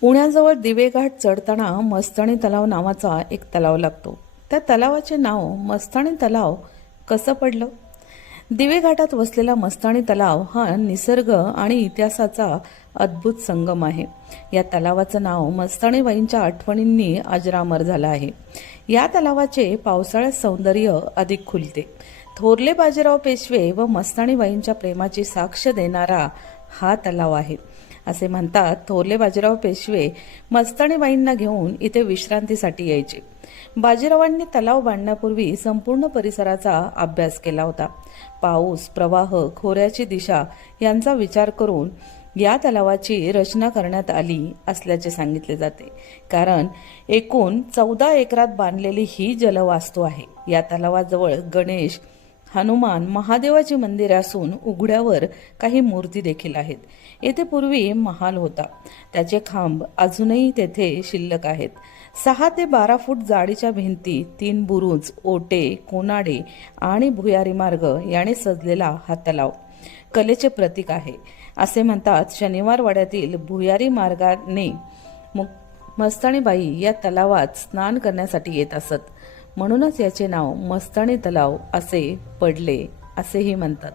पुण्याजवळ दिवेघाट चढताना मस्ताणी तलाव नावाचा एक तलाव लागतो. त्या तलावाचे नाव मस्ताणी तलाव कसं पडलं? दिवेघाटात वसलेला मस्ताणी तलाव हा निसर्ग आणि इतिहासाचा अद्भुत संगम आहे. या तलावाचं नाव मस्ताणीबाईंच्या आठवणींनी अजरामर झालं आहे. या तलावाचे पावसाळ्यात सौंदर्य अधिक खुलते. थोरले बाजीराव पेशवे व मस्ताणीबाईंच्या प्रेमाची साक्ष देणारा हा तलाव आहे. असे म्हणतात थोरले बाजीराव पेशवे मस्ताणीबाईंना घेऊन इथे विश्रांतीसाठी यायचे. बाजीरावांनी तलाव बांधण्यापूर्वी संपूर्ण परिसराचा अभ्यास केला होता. पाऊस प्रवाह खोऱ्याची दिशा यांचा विचार करून या तलावाची रचना करण्यात आली असल्याचे सांगितले जाते. कारण एकूण चौदा एकरात बांधलेली ही जलवास्तू आहे. या तलावाजवळ गणेश हनुमान महादेवाची मंदिर असून उघड्यावर काही मूर्ती देखील आहेत. येथे पूर्वी महाल होता. त्याचे खांब अजूनही तेथे शिल्लक आहेत. सहा ते बारा फूट जाडीच्या भिंती तीन बुरुज ओटे कोनाडे आणि भुयारी मार्ग याने सजलेला हा तलाव कलेचे प्रतीक आहे. असे म्हणतात शनिवार वाड्यातील भुयारी मार्गाने मु- मस्ताणीबाई या तलावात स्नान करण्यासाठी येत असत. म्हणूनच याचे नाव मस्ताणी तलाव असे पडले असेही म्हणतात.